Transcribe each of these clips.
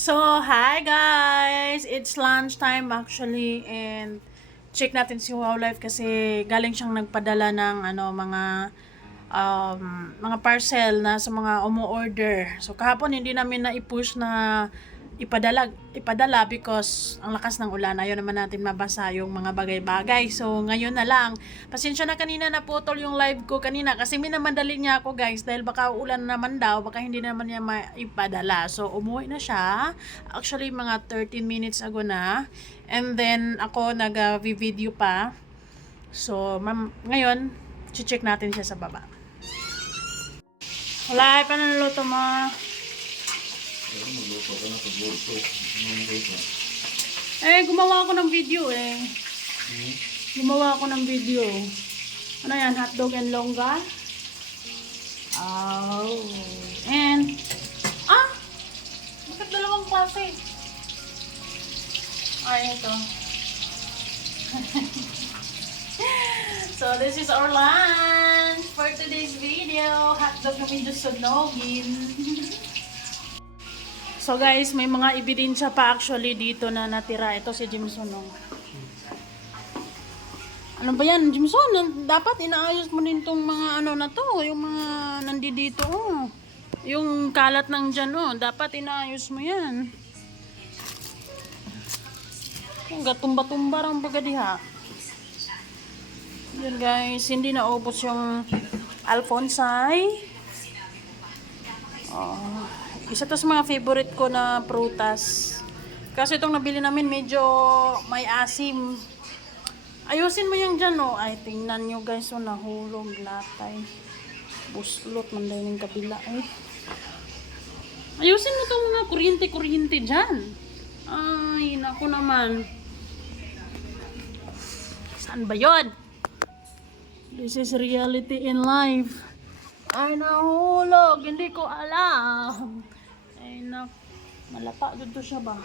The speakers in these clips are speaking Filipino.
So, hi guys! It's lunchtime actually and check natin si Wow Life kasi galing siyang nagpadala ng mga parcel na sa mga umu-order. So, kahapon hindi namin na-push na ipadala because ang lakas ng ulan. Ayaw naman natin mabasa yung mga bagay-bagay. So, ngayon na lang. Pasensya na kanina naputol yung live ko kanina kasi minamadali niya ako guys dahil baka ulan naman daw, baka hindi naman niya maipadala. So, umuwi na siya. Actually, mga 13 minutes ago na. And then, ako nag-video pa. So, ngayon, check natin siya sa baba. Wala, paano naluto mo? Magluto ka na sa bulto. Gumawa ako ng video eh. Gumawa ako ng video. Ano yan? Hotdog and longga? Oh. And, bakit dalawang klase? Ay, ito. So, this is our lunch for today's video. Hotdog na medyo sunogin. So guys, may mga ebidensya pa actually dito na natira. Ito si Jimson. Ano ba yan, Jimson? Dapat inaayos mo din tong mga ano na to. Yung mga nandito. Yung kalat ng dyan. Dapat inaayos mo yan. Yung gatumba-tumba ang baga diha. Yan guys, hindi naubos yung Alphonsay. Isa to sa mga favorite ko na prutas. Kasi itong nabili namin medyo may asim. Ayusin mo yung dyan, Ay, tingnan nyo guys, nahulog latay. Buslot, manday ng kabila, Ayusin mo itong mga kuryente-kuryente dyan. Ay, naku naman. Saan ba yun? This is reality in life. Ay, nahulog. Hindi ko alam. Ay, malapa dito siya ba?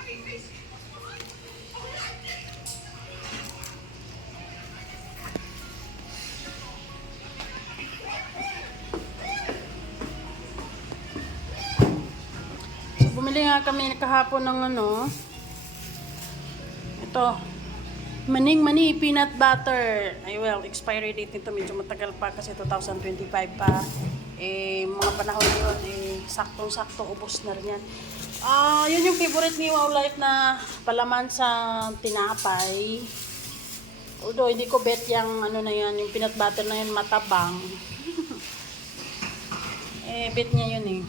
So, bumili nga kami kahapon ng ito. Maning-mani peanut butter. Ay, well, expiry date nito medyo matagal pa kasi 2025 pa. Mga panahon na yun, saktong-sakto, ubos na rin yan. Yun yung favorite ni Wow Life na palaman sa tinapay. Although, hindi ko bet yung na yan, yung peanut butter na yan matabang. Bet niya yun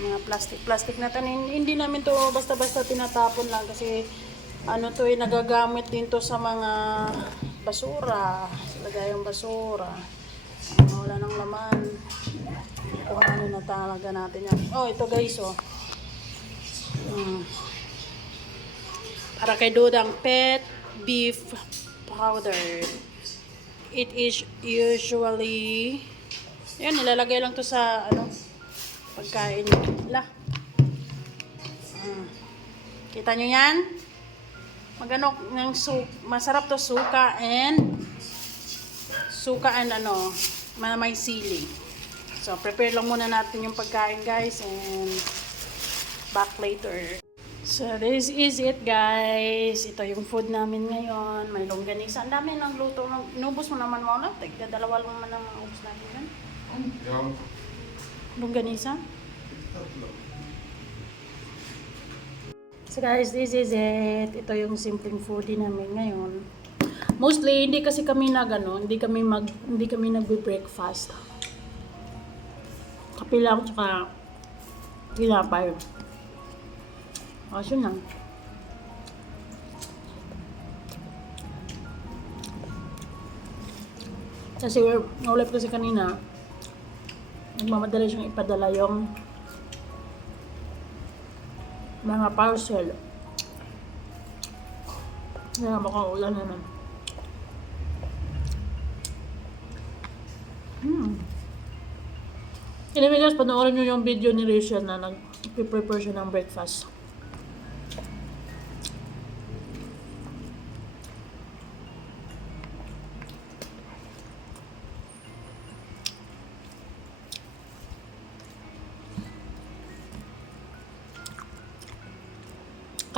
mga plastic na to. Hindi namin to basta-basta tinatapon lang kasi nagagamit din to sa mga basura, lagayang basura. Wala nang laman. Kuhanin na talaga natin yan. Ito guys, para kay Dudang pet beef powder. It is usually nilalagay lang to sa pagkain. Kita nyo yan? Masarap to suka and may sili. So, prepare lang muna natin yung pagkain guys and back later. So, this is it guys. Ito yung food namin ngayon. May longganisa. Ang dami ng luto. Inubos mo naman mo na. Dalawa lang naman ang ubos natin yan. Longganisa. So guys, this is it. Ito yung simpleng foodie namin ngayon. Mostly hindi kasi kami hindi kami nagbe-breakfast. Kape lang tsaka tinapay. Yun lang. Kasi naulap kasi kanina nagmamadali siyang ipadala yung mga parcel. Kaya baka ulan naman. Anyway guys, panoorin nyo yung video ni Rachel na nag-prepare siya ng breakfast.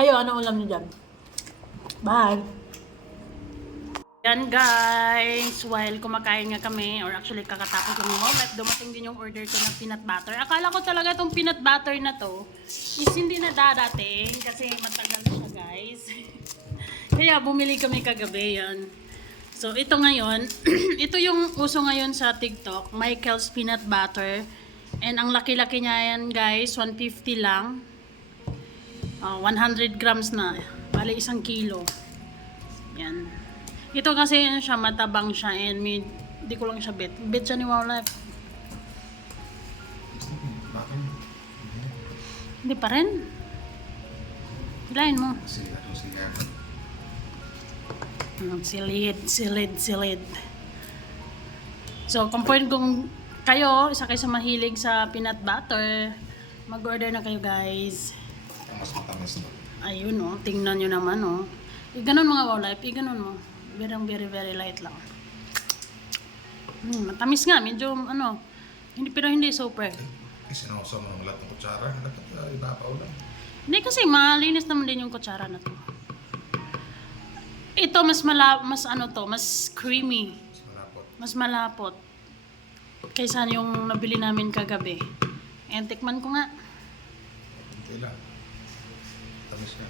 Kayo, ano ulam niyo dyan? Bye! Yan guys, while kumakain nga kami, or actually kakatapos kami moment, dumating din yung order ko ng peanut butter. Akala ko talaga itong peanut butter na to is hindi na dadating kasi matagal na siya guys. Kaya bumili kami kagabi yan. So ito ngayon, ito yung uso ngayon sa TikTok, Michael's peanut butter. And ang laki-laki niya yan guys, 150 lang. 100 grams na, bali 1 kilo. Yan. Ito kasi ano siya, matabang siya and di ko lang siya bet. Bet siya ni Wow Life. Hindi pa rin. Hilahin mo. Silid. So, kung kayo, isa kayo sa mahilig sa peanut butter, mag-order na kayo guys. Mas matamis na. Ayun oh, tingnan nyo naman oh. Iganon mga Wow Life, iganon mo. Very light lang. Matamis nga, medyo pero hindi super. Kasi sinausaw mo ng lahat ng kutsara, dapat ibabaw lang. Hindi kasi malinis naman din yung kutsara na to. Ito mas creamy. Mas malapot. Kaysa yung nabili namin kagabi. And tikman ko nga. Okay lang. Tamis ka.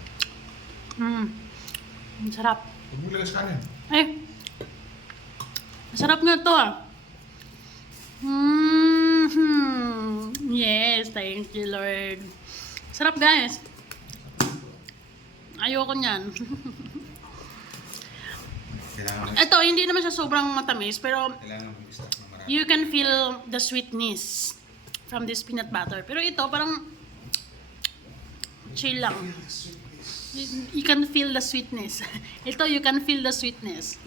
Ang sarap. Huwag mo ilagay sa kanin. Masarap nga to ah. Yes, thank you Lord. Sarap guys. Ayoko niyan. Ito, hindi naman siya sobrang matamis, pero you can feel the sweetness from this peanut butter. Pero ito, parang chill lang. You can feel the sweetness. Ito, you can feel the sweetness.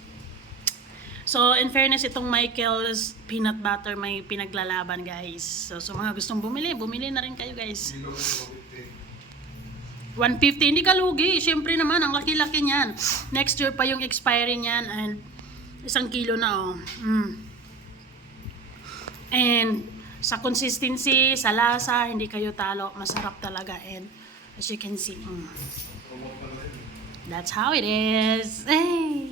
So, in fairness, itong Michael's peanut butter may pinaglalaban, guys. So mga gustong bumili na rin kayo, guys. 150, hindi ka lugi. Siyempre naman, ang laki-laki niyan. Next year pa yung expiry niyan and 1 kilo na, oh. And sa consistency, sa lasa, hindi kayo talo. Masarap talaga. And as you can see, that's how it is. Hey!